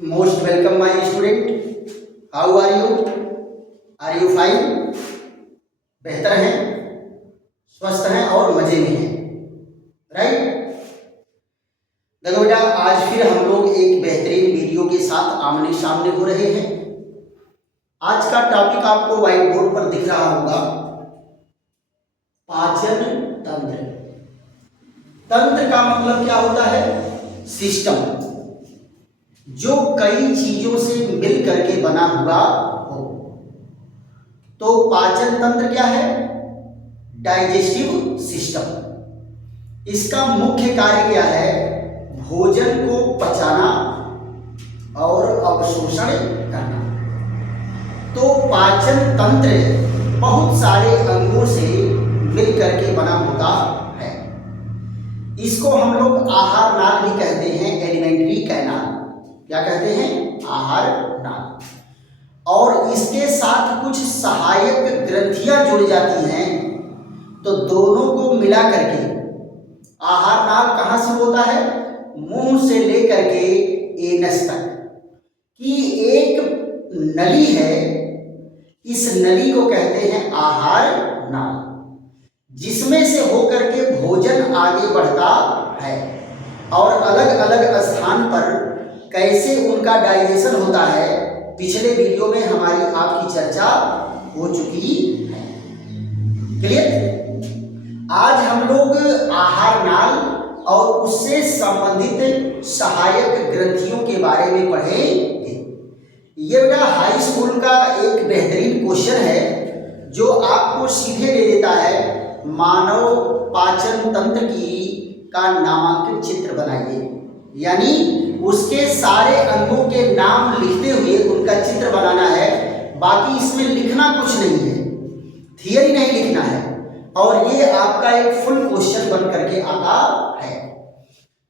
Most welcome, my student. How are you? Are you fine? बेहतर हैं, स्वस्थ हैं और मजे में हैं, राइट? देखो बेटा, आज फिर हम लोग एक बेहतरीन वीडियो के साथ आमने सामने हो रहे हैं। आज का टॉपिक आपको व्हाइट बोर्ड पर दिख रहा होगा, पाचन तंत्र। तंत्र का मतलब क्या होता है? सिस्टम, जो कई चीजों से मिल करके बना हुआ हो। तो पाचन तंत्र क्या है? Digestive system. इसका मुख्य कार्य क्या है? भोजन को पचाना और अवशोषण करना। तो पाचन तंत्र बहुत सारे अंगों से मिल करके बना होता है। इसको हम लोग आहार नाल भी कहते हैं, एलिमेंट्री कैनाल। क्या कहते हैं? आहार नाल। और इसके साथ कुछ सहायक ग्रंथियां जुड़ जाती हैं, तो दोनों को मिला करके आहार नाल कहां से होता है? मुंह से लेकर के एनस तक की एक नली है। इस नली को कहते हैं आहार नाल, जिसमें से होकर के भोजन आगे बढ़ता है और अलग अलग स्थान पर कैसे उनका डाइजेशन होता है, पिछले वीडियो में हमारी आपकी चर्चा हो चुकी है। क्लियर? आज हम लोग आहार नाल और उससे संबंधित सहायक ग्रंथियों के बारे में पढ़ेंगे। ये बेटा हाई स्कूल का एक बेहतरीन क्वेश्चन है, जो आपको सीधे दे देता है, मानव पाचन तंत्र की का नामांकित चित्र बनाइए। यानी उसके सारे अंगों के नाम लिखते हुए उनका चित्र बनाना है। बाकी इसमें लिखना कुछ नहीं है, थियरी नहीं लिखना है, और ये आपका एक फुल क्वेश्चन बन करके आता है।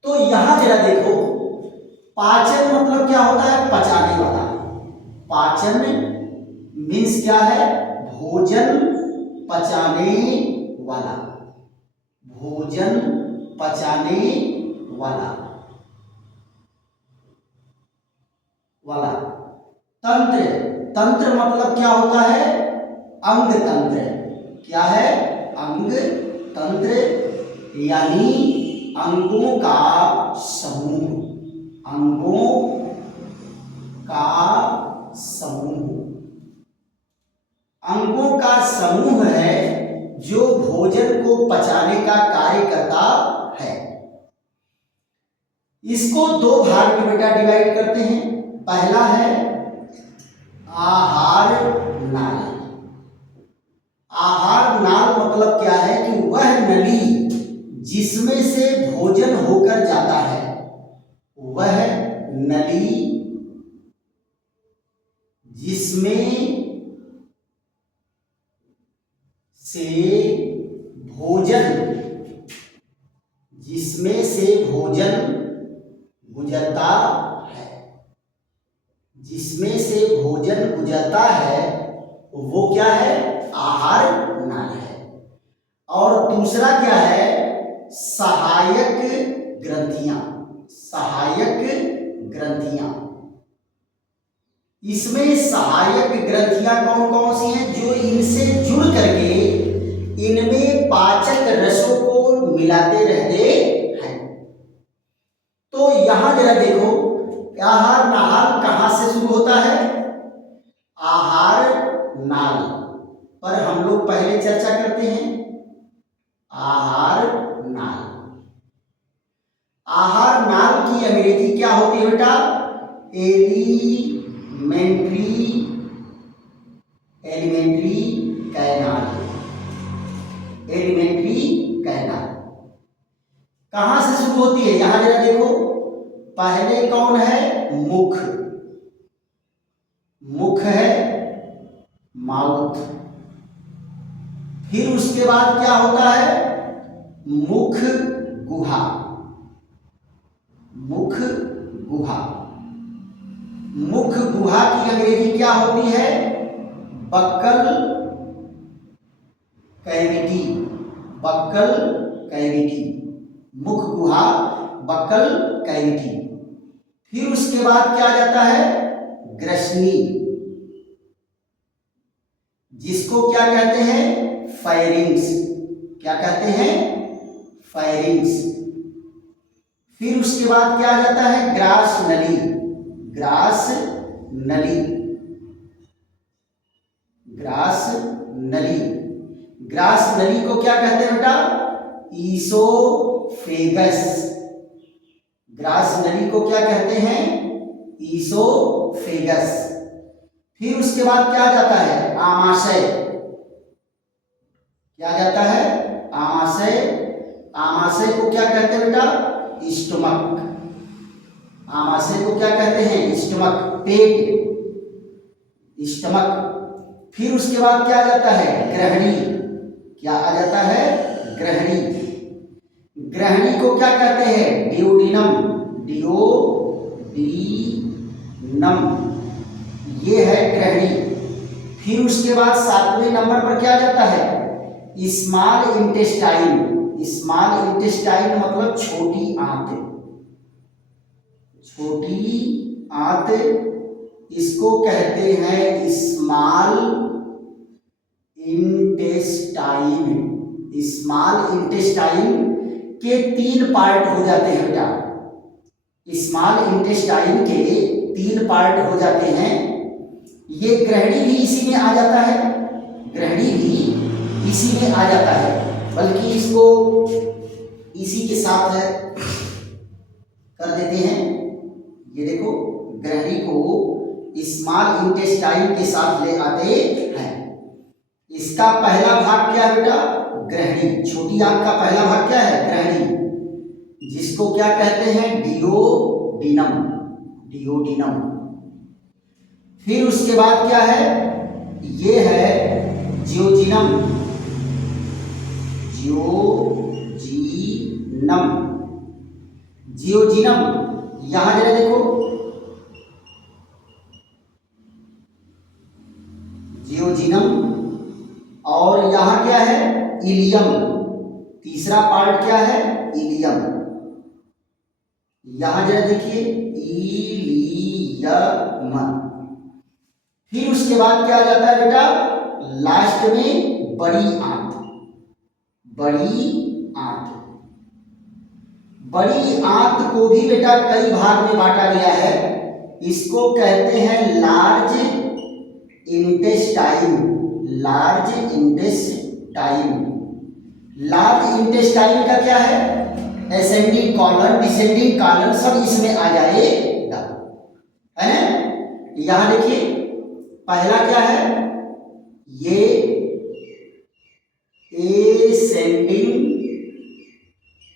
तो यहां जरा देखो, पाचन मतलब क्या होता है? पचाने वाला। पाचन मीन्स क्या है? भोजन पचाने वाला। भोजन पचाने वाला वाला। तंत्र, तंत्र मतलब क्या होता है? अंग तंत्र। क्या है? अंग तंत्र, यानी अंगों का समूह। अंगों का समूह। अंगों का समूह है जो भोजन को पचाने का कार्य करता है। इसको दो भाग में बेटा डिवाइड करते हैं। पहला है आहार नाल। आहार नाल मतलब क्या है? कि वह नली जिसमें से भोजन होकर जाता है, वह नली जिसमें से भोजन गुजरता है। जिसमें से भोजन गुजरता है वो क्या है? आहार नाल है। और दूसरा क्या है? सहायक ग्रंथियां। सहायक ग्रंथियां। इसमें सहायक ग्रंथियां कौन कौन सी हैं? जो इनसे जुड़ करके इनमें पाचक रसों को मिलाते रहते हैं। तो यहां जरा देखो, आहार नाल कहां से शुरू होता है? आहार नाल पर हम लोग पहले चर्चा करते हैं। आहार नाल। आहार नाल की अंग्रेजी क्या होती है बेटा? Alimentary canal. एलिमेंट्री कैनाल कहां से शुरू होती है? यहां जरा देखो, पहले कौन है? मुख। मुख है, माउथ। फिर उसके बाद क्या होता है? मुख गुहा। मुख गुहा। मुख गुहा की अंग्रेजी क्या होती है? Buccal cavity. Buccal cavity. मुख गुहा, बक्कल कैविटी। फिर उसके बाद क्या आ जाता है, ग्रसनी, जिसको क्या कहते हैं, फायरिंग्स। क्या कहते हैं, फायरिंग्स। फिर उसके बाद क्या आ जाता है, ग्रास नली। ग्रास नली, ग्रास नली। ग्रास नली को क्या कहते हैं बेटा, ईसोफेगस। ग्रास नली को क्या कहते हैं, ईसोफेगस। फिर उसके बाद क्या आ जाता है, आमाशय। क्या आ जाता है, आमाशय। आमाशय को क्या कहते हैं बेटा, स्टमक। आमाशय को क्या कहते हैं, स्टमक, पेट, स्टमक। फिर उसके बाद क्या आ जाता है, ग्रहणी। क्या आ जाता है, ग्रहणी। ग्रहणी को क्या कहते हैं, डियोडिनम। डियोडिनम, ये है ग्रहणी। फिर उसके बाद 7वें नंबर पर क्या आ जाता है, स्मॉल इंटेस्टाइन। स्मॉल इंटेस्टाइन मतलब छोटी आंत। छोटी आंत, इसको कहते हैं स्मॉल इंटेस्टाइन। स्मॉल इंटेस्टाइन के 3 पार्ट हो जाते हैं बेटा। स्मॉल इंटेस्टाइन के 3 पार्ट हो जाते हैं। ये ग्रहणी भी इसी में आ जाता है, ग्रहणी भी इसी में आ जाता है, बल्कि इसको इसी के साथ कर देते हैं। ये देखो, ग्रहणी को स्मॉल इंटेस्टाइन के साथ ले आते हैं। इसका पहला भाग क्या है बेटा, ग्रहणी। छोटी आंत का पहला भाग क्या है, ग्रहणी, जिसको क्या कहते हैं, डियोडिनम। डियोडिनम। फिर उसके बाद क्या है, ये है जियोजिनम। जियोजिनम, जियोजिनम। यहां जरा देखो, जियोजिनम। और यहां क्या है, इलियम। तीसरा पार्ट क्या है, इलियम। यहां जरा देखिए, इलियम। फिर उसके बाद क्या आ जाता है बेटा, लास्ट में बड़ी आंत। बड़ी आंत। बड़ी आंत को भी बेटा कई भाग में बांटा गया है। इसको कहते हैं large intestine. Large intestine. Large intestine का क्या है, असेंडिंग कॉलन, डिसेंडिंग कॉलन सब इसमें आ जाएगा, है ना। यहां देखिए, पहला क्या है, ये एसेंडिंग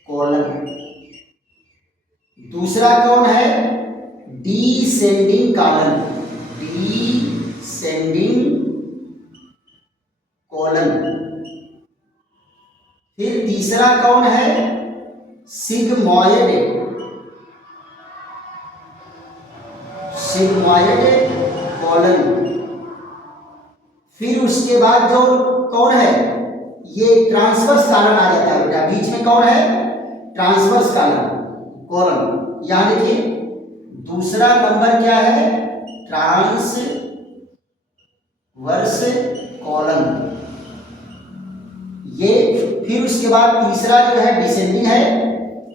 कॉलन। दूसरा कौन है, डिसेंडिंग कॉलन। Descending colon. फिर तीसरा कौन है, सिग्मॉयड। सिग्मॉयड कॉलन। फिर उसके बाद जो कौन है, ये ट्रांसवर्स कॉलन आ जाता है बेटा। बीच में कौन है, ट्रांसवर्स कॉलन। यहां देखिए, दूसरा नंबर क्या है, ट्रांसवर्स कॉलन। ये फिर उसके बाद तीसरा जो है डिसेंडिंग है,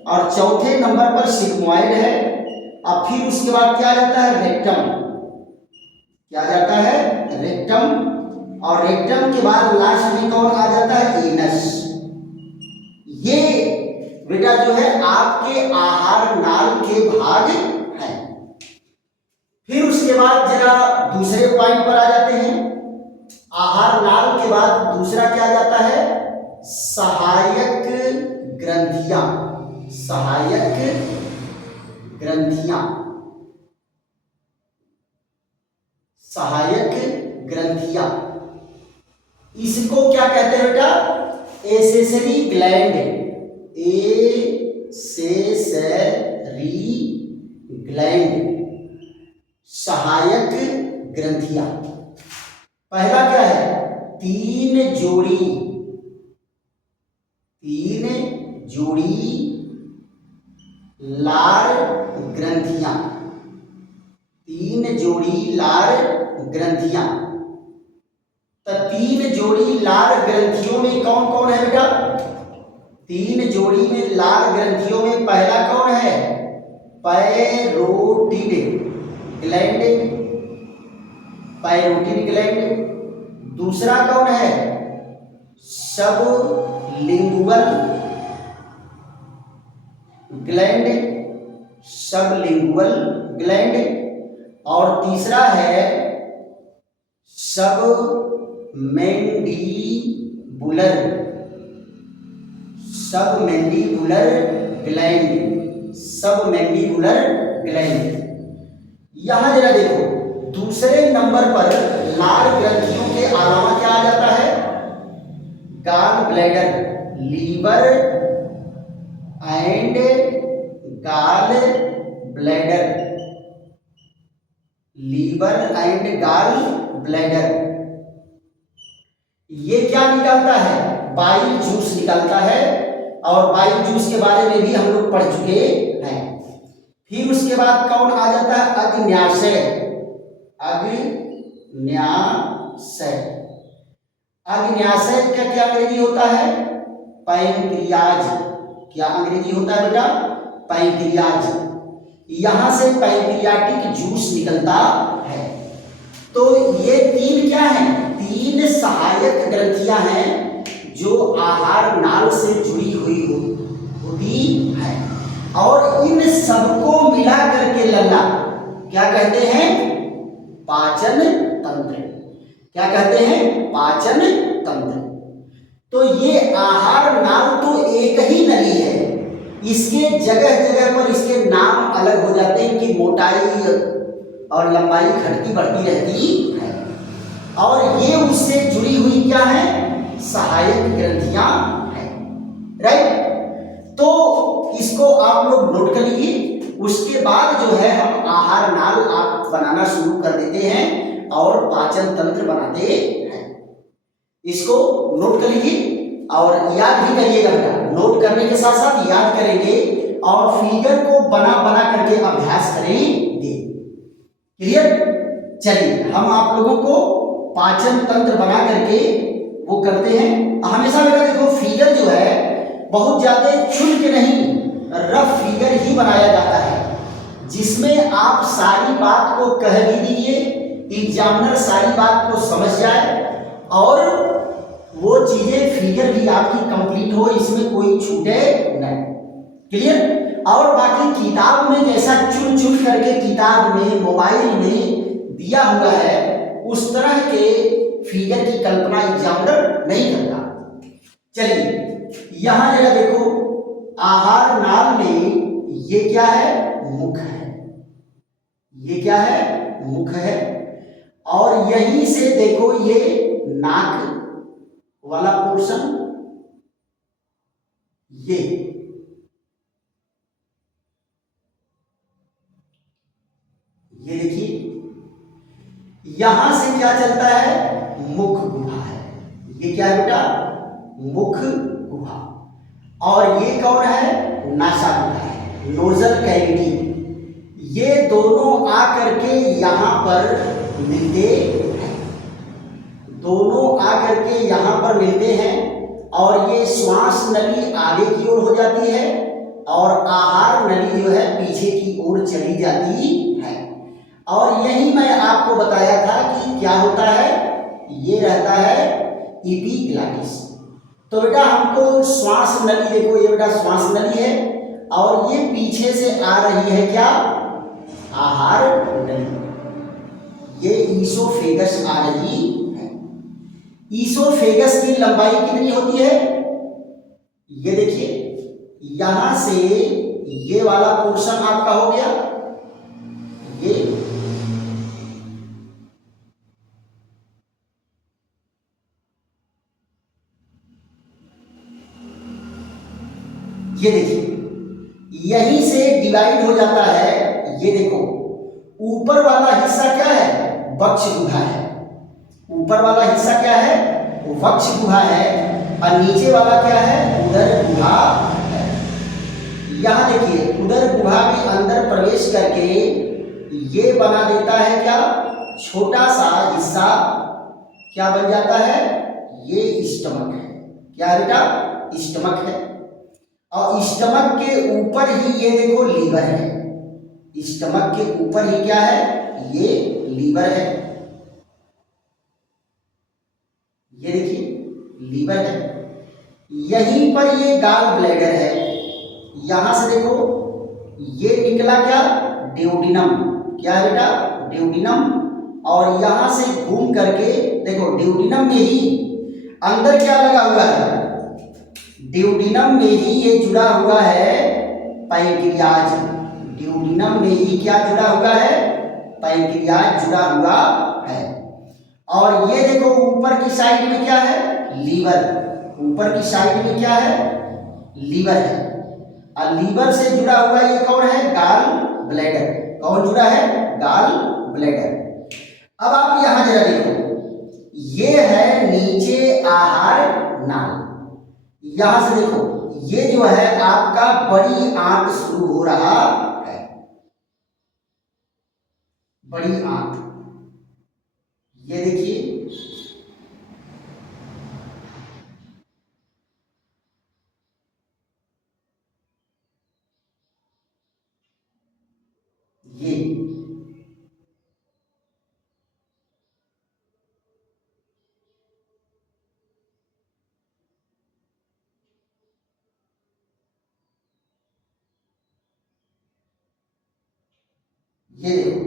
और चौथे नंबर पर सिग्मॉयड है। अब फिर उसके बाद क्या आ जाता है, रेक्टम। क्या आ जाता है, रेक्टम। और रेक्टम के बाद लास्ट में कौन आ जाता है, एनस। ये बेटा जो है आपके आहार नाल के भाग हैं। फिर उसके बाद जरा दूसरे पॉइंट पर आ जाते हैं। आहार नाल के बाद दूसरा क्या आ जाता है, सहायक ग्रंथियां। सहायक ग्रंथियां। सहायक ग्रंथियां, इसको क्या कहते हैं बेटा, एसेसरी ग्लैंड। एसेसरी ग्लैंड, सहायक ग्रंथियां। पहला क्या है, 3 जोड़ी। 3 जोड़ी लार ग्रंथियां। 3 जोड़ी लार ग्रंथियां। तो 3 जोड़ी लार ग्रंथियों में कौन कौन है बेटा? 3 जोड़ी में लार ग्रंथियों में पहला कौन है? Parotid gland, parotid gland. दूसरा कौन है? Sublingual gland, sublingual gland. और तीसरा है submandibular, submandibular gland, submandibular gland. यहां जरा देखो, दूसरे नंबर पर लार ग्रंथियों के अलावा क्या आ जाता है? Gall bladder, liver and gall bladder, liver and gall bladder. ये क्या निकालता है? बाइल जूस निकालता है। और बाइल जूस के बारे में भी हम लोग पढ़ चुके हैं। फिर उसके बाद कौन आ जाता है? अग्न्याशय, अग्न्याशय। अग्न्याशय का क्या अंग्रेजी होता है? पैंक्रियाज। क्या अंग्रेजी होता है बेटा? पैंक्रियाज। यहां से पैंक्रियाटिक जूस निकलता है। तो ये 3 क्या है? 3 सहायक ग्रंथियां हैं जो आहार नाल से जुड़ी हुई होती है। और इन सबको मिला करके लल्ला क्या कहते हैं? पाचन तंत्र। क्या कहते हैं? पाचन तंत्र। तो ये आहार नाल तो एक ही नली है, इसके जगह जगह पर इसके नाम अलग हो जाते हैं, इनकी मोटाई और लंबाई घटती बढ़ती रहती है। और ये उससे जुड़ी हुई क्या है? सहायक ग्रंथियां हैं। राइट? तो इसको आप लोग नोट कर लीजिए। उसके बाद जो है हम आहार नाल आप बनाना शुरू कर देते हैं और पाचन तंत्र बनाते हैं। इसको नोट कर लीजिए और याद भी करिएगा बेटा। नोट करने के साथ साथ याद करेंगे और फिगर को बना बना करके अभ्यास करेंगे। क्लियर? चलिए हम आप लोगों को पाचन तंत्र बना करके वो करते हैं। हमेशा बेटा देखो, फिगर जो है बहुत ज्यादा चुन के नहीं, रफ फिगर ही बनाया जाता है, जिसमें आप सारी बात को कह भी दीजिए, एग्जामिनर सारी बात को समझ जाए और वो चीजें फिगर भी आपकी कंप्लीट हो, इसमें कोई छूटे नहीं। क्लियर? और बाकी किताब में जैसा चुन चुन करके किताब में मोबाइल में दिया हुआ है, उस तरह के फिगर की कल्पना एग्जामिनर नहीं करता। चलिए यहां जरा देखो, आहार नाल में ये क्या है? मुख है। ये क्या है? मुख है। और यहीं से देखो ये नाक वाला पोर्शन, ये देखिए, यहां से क्या चलता है? मुख गुहा है। ये क्या है बेटा? मुख गुहा। और ये कौन है? नासागुहा है, नोजल कैविटी। ये दोनों आकर के यहां पर मिलते हैं, दोनों आकर के यहां पर मिलते हैं। और ये श्वास नली आगे की ओर हो जाती है और आहार नली जो है पीछे की ओर चली जाती है। और यही मैं आपको बताया था कि क्या होता है? ये रहता है एपिग्लॉटिस। तो बेटा हमको श्वास नली देखो, ये बेटा श्वास नली है और ये पीछे से आ रही है क्या? आहार नली। ये ईसोफेगस आ रही है। ईसोफेगस की लंबाई कितनी होती है? ये देखिए, यहां से ये वाला पोर्शन आपका हो गया, ये देखिए, यहीं से डिवाइड हो जाता है। ये देखो, ऊपर वाला हिस्सा क्या है? वक्ष गुहा है। ऊपर वाला हिस्सा क्या है? वक्ष गुहा है। और नीचे वाला क्या है? उदर गुहा है। यहां देखिए, उदर गुहा के अंदर प्रवेश करके ये बना देता है क्या, छोटा सा हिस्सा, क्या बन जाता है, ये स्टमक है। क्या है बेटा, स्टमक है। और स्टमक के ऊपर ही ये देखो लीवर है। स्टमक के ऊपर ही क्या है, ये लीवर है। ये देखिए लीवर है। यहीं पर ये गॉल ब्लैडर है। यहां से देखो ये निकला क्या, ड्यूडिनम। क्या है बेटा, ड्यूडिनम। और यहां से घूम करके देखो ड्यूडिनम में ही अंदर क्या लगा हुआ है, ड्यूडिनम में ही ये जुड़ा हुआ है पैंक्रियाज। ड्यूडिनम में ही क्या जुड़ा हुआ है, पैंक्रियाज जुड़ा हुआ है। और ये देखो ऊपर की साइड में क्या है, लीवर। ऊपर की साइड में क्या है, लीवर है। और लीवर से जुड़ा हुआ ये कौन है, गॉल ब्लैडर। कौन जुड़ा है, गॉल ब्लैडर। अब आप यहां जरा देखो, ये है नीचे आहार नाल। यहां से देखो ये जो है आपका बड़ी आंत शुरू हो रहा है। बड़ी आंत, ये देखिए ये देखो।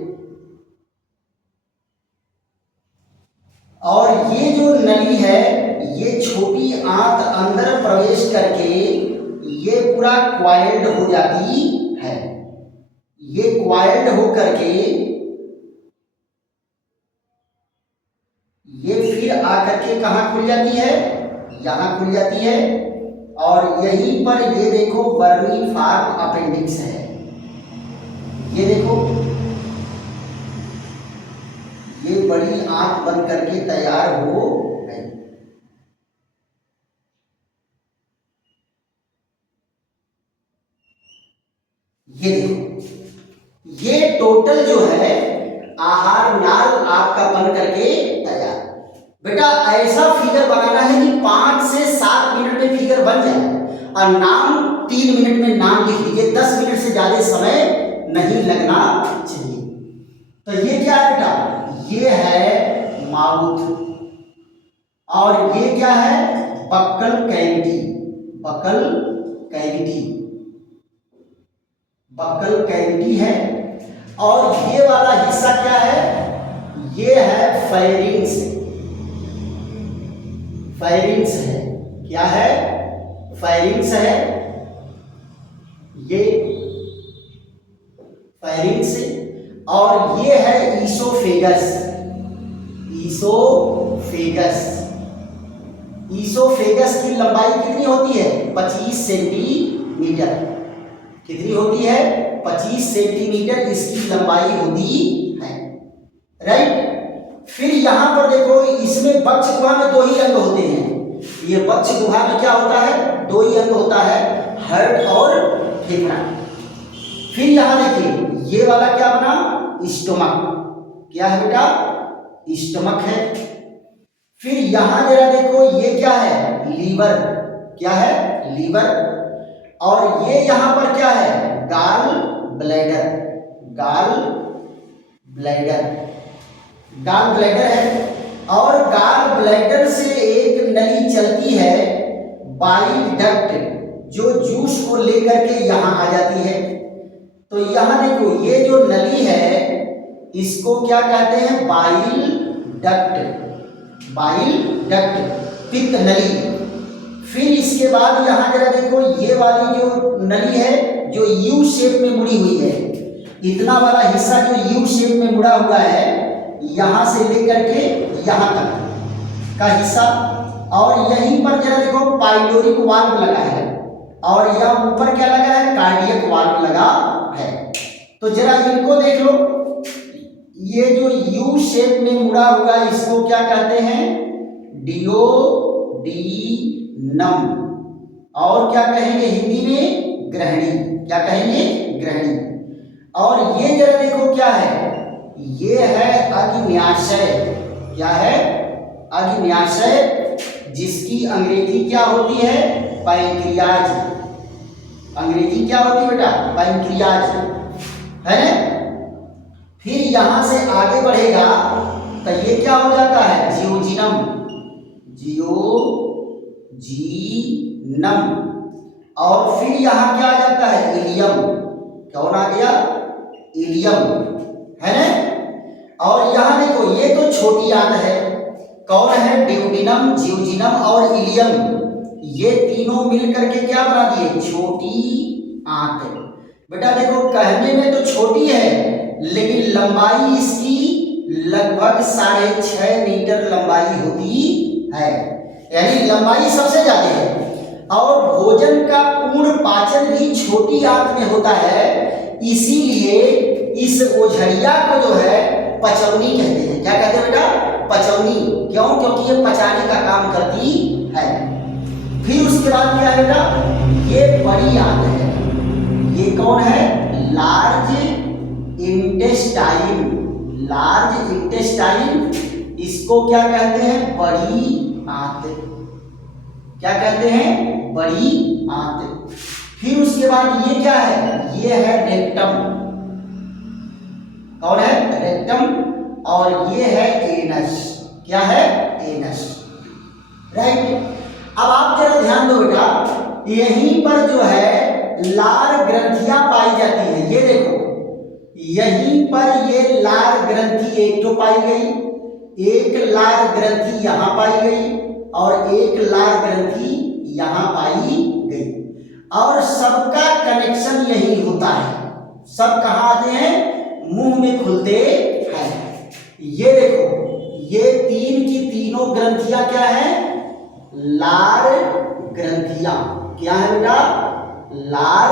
और ये जो नली है, ये छोटी आंत अंदर प्रवेश करके ये पूरा क्वाइल्ड हो जाती है। ये क्वाइल्ड हो करके ये फिर आकर के कहाँ खुल जाती है, यहाँ खुल जाती है। और यहीं पर ये देखो वर्मी फार्म अपेंडिक्स है। ये देखो ये बड़ी आंत बन करके तैयार हो गई। ये देखो ये टोटल जो है आहार नाल आपका बन करके तैयार। बेटा ऐसा फिगर बनाना है कि 5 से 7 मिनट में फिगर बन जाए। और नाम 3 मिनट में नाम लिख लीजिए, 10 मिनट से ज्यादा समय नहीं लगना चाहिए। तो ये क्या है बेटा, ये है माउथ। और ये क्या है, buccal cavity. Buccal cavity, buccal cavity है। और ये वाला हिस्सा क्या है, ये है फेरिंग्स। फेरिंग्स है, क्या है, फेरिंग्स है। ये फेरिंग्स। और ये है ईसोफेगस। ईसोफेगस, ईसोफेगस की लंबाई कितनी होती है, 25 सेंटीमीटर। कितनी होती है, 25 सेंटीमीटर इसकी लंबाई होती है। राइट। फिर यहां पर देखो इसमें बक्ष गुहा में 2 ही अंग होते हैं। ये बक्ष गुहा में क्या होता है, 2 ही अंग होता है, हार्ट और फेफड़ा। फिर यहां देखिए ये वाला क्या बना, स्टमक। क्या है बेटा, स्टमक है। फिर यहां जरा देखो ये क्या है, लीवर। क्या है, लीवर। और ये यहां पर क्या है, gall bladder. Gall bladder, gall bladder है। और गॉल ब्लैडर से एक नली चलती है बाइल डक्ट, जो जूस को लेकर के यहां आ जाती है। तो यहां देखो ये जो नली है इसको क्या कहते हैं, बाइल डक्ट। बाइल डक्ट, पित्त नली। फिर इसके बाद यहां जरा देखो ये वाली जो नली है जो यू शेप में मुड़ी हुई है, इतना वाला हिस्सा जो यू शेप में मुड़ा हुआ है, यहां से लेकर के यहां तक का हिस्सा। और यहीं पर जरा देखो पाइलोरिक वाल्व लगा है। और यहां ऊपर क्या लगा है, कार्डियक वाल्व लगा है। तो जरा इनको देख लो, ये जो यू शेप में मुड़ा हुआ इसको क्या कहते हैं, डियोडीनम। और क्या कहेंगे हिंदी में, ग्रहणी। क्या कहेंगे, ग्रहणी। और ये जरा देखो क्या है, ये है अग्न्याशय। क्या है? अग्न्याशय, जिसकी अंग्रेजी क्या होती है? पैंक्रियाज। अंग्रेजी क्या होती है बेटा? पैंक्रियाज, है ना? फिर यहां से आगे बढ़ेगा तो ये क्या हो जाता है? जियोजिनम। जियोजिनम। और फिर यहां क्या आ जाता है? इलियम। कौन आ गया? इलियम, है ना? और यहां देखो, ये तो छोटी आंत है। कौन है? ड्यूडिनम, जियोजिनम और इलियम। ये तीनों मिल करके क्या बना दिए? छोटी आंत। बेटा देखो, कहने में तो छोटी है, लेकिन लंबाई इसकी लगभग 6.5 मीटर लंबाई होती है, यानी लंबाई सबसे ज्यादा है। और भोजन का पूर्ण पाचन भी छोटी आंत में होता है, इसीलिए इस ओझड़िया को जो है पचौनी कहते हैं। क्या कहते हैं बेटा? पचौनी। क्यों? क्योंकि ये पचाने का काम करती है। फिर उसके बाद क्या है बेटा? ये बड़ी आंत है। ये कौन है? Large intestine. लार्ज इंटेस्टाइन, इसको क्या कहते हैं? बड़ी आंत। क्या कहते हैं? बड़ी आंत। फिर उसके बाद ये क्या है? ये है रेक्टम। कौन है? रेक्टम। और ये है एनस। क्या है? Anus, right. अब आप जरा ध्यान दो बेटा, यहीं पर जो है लार ग्रंथियां पाई जाती है। ये देखो, यहीं पर ये लार ग्रंथि एक तो पाई गई, एक लार ग्रंथि यहां पाई गई और एक लार ग्रंथि यहां पाई गई। और सबका कनेक्शन यही होता है। सब कहां आते हैं? मुंह में खुलते हैं। ये देखो, ये तीन की तीनों ग्रंथियां क्या है? लार ग्रंथियां। क्या है बेटा? लार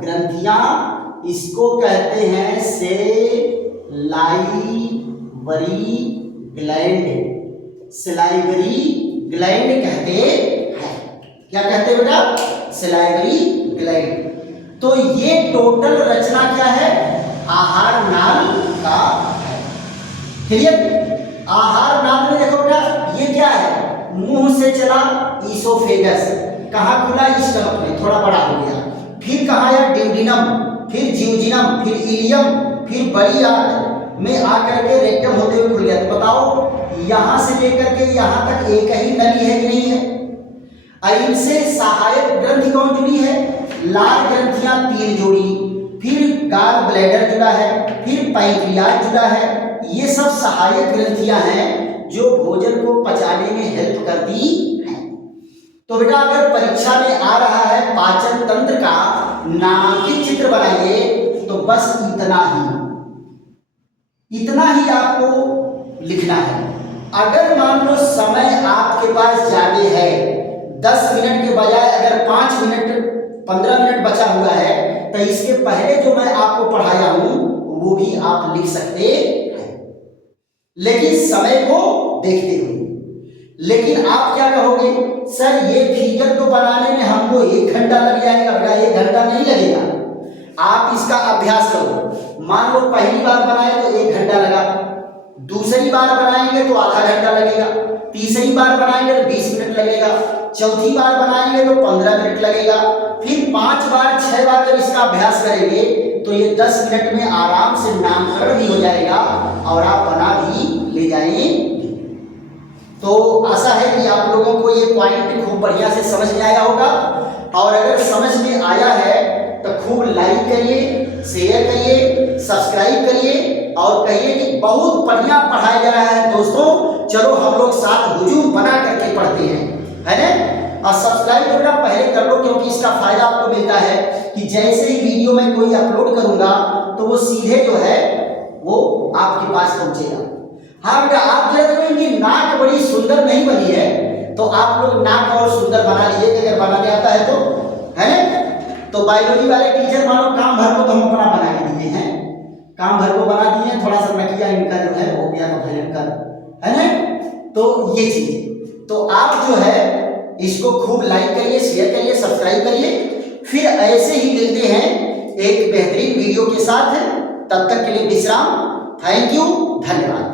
ग्रंथियां। इसको कहते हैं सेलाइवरी ग्लैंड। सेलाइवरी ग्लैंड कहते हैं। क्या कहते हैं बेटा? Salivary gland. तो ये टोटल रचना क्या है? आहार नाल का है। क्लियर? आहार नाल में देखो बेटा, ये क्या है? मुंह से चला ईसोफेगस, कहाँ खुला? स्टमक में, थोड़ा बड़ा हो गया। फिर कहाँ आया? ड्यूडिनम, फिर जियोजिनम, फिर इलियम, फिर बड़ी आंत में आकर के रेक्टम होते हुए खुल गया। तो बताओ, यहां से लेकर के यहां तक एक ही नली है कि नहीं है? इनसे सहायक ग्रंथि कौन जुड़ी है? लार ग्रंथियां 3 जोड़ी, फिर गाल ब्लैडर जुड़ा है, फिर पैंक्रियाज जुड़ा है। ये सब सहायक ग्रंथियां हैं जो भोजन को पचाने में हेल्प करती है। तो बेटा, अगर परीक्षा में आ रहा है पाचन तंत्र का नामांकित चित्र बनाइए, तो बस इतना ही आपको लिखना है। अगर मान लो समय आपके पास ज्यादा है, 10 मिनट के बजाय अगर 5 मिनट 15 मिनट बचा हुआ है, तो इसके पहले जो मैं आपको पढ़ाया हूं वो भी आप लिख सकते हैं, लेकिन समय को देखते हुए। लेकिन आप क्या कहोगे? सर, ये फिगर तो बनाने में हमको 1 घंटा लग जाएगा। बेटा, 1 घंटा नहीं लगेगा। आप इसका अभ्यास करो। मान लो पहली बार बनाए तो 1 घंटा लगा, दूसरी बार बनाएंगे तो आधा घंटा लगेगा, तीसरी बार बनाएंगे तो 20 मिनट लगेगा, चौथी बार बनाएंगे तो 15 मिनट लगेगा, फिर 5 बार 6 बार जब इसका अभ्यास करेंगे तो ये 10 मिनट में आराम से नामकरण भी हो जाएगा और आप बना भी ले जाएंगे। तो आशा है कि आप लोगों को ये पॉइंट खूब बढ़िया से समझ में आया होगा। और अगर समझ में आया है तो खूब लाइक करिए, शेयर करिए, सब्सक्राइब करिए और कहिए कि बहुत बढ़िया पढ़ाया जा रहा है दोस्तों, चलो हम लोग साथ हुजूम बना करके पढ़ते हैं, है ना। और सब्सक्राइब करना पहले कर लो, क्योंकि इसका फायदा आपको मिलता है कि जैसे ही वीडियो में कोई अपलोड करूंगा तो वो सीधे जो है वो आपके पास पहुंचेगा। हाँ बेटा, आप जो है इनकी नाक बड़ी सुंदर नहीं बनी है, तो आप लोग नाक और सुंदर बना लीजिए, अगर बनाने आता है तो, है ना। तो बायोलॉजी वाले टीचर मानो काम भर को तो हम अपना बना के दिए हैं, काम भर को बना दिए, थोड़ा सा नकिया इनका जो है हो गया तो भयंकर, है ना। तो ये चीज, तो आप जो है इसको खूब लाइक करिए, शेयर करिए, सब्सक्राइब करिए। फिर ऐसे ही मिलते हैं एक बेहतरीन वीडियो के साथ। तब तक के लिए विश्राम। थैंक यू, धन्यवाद।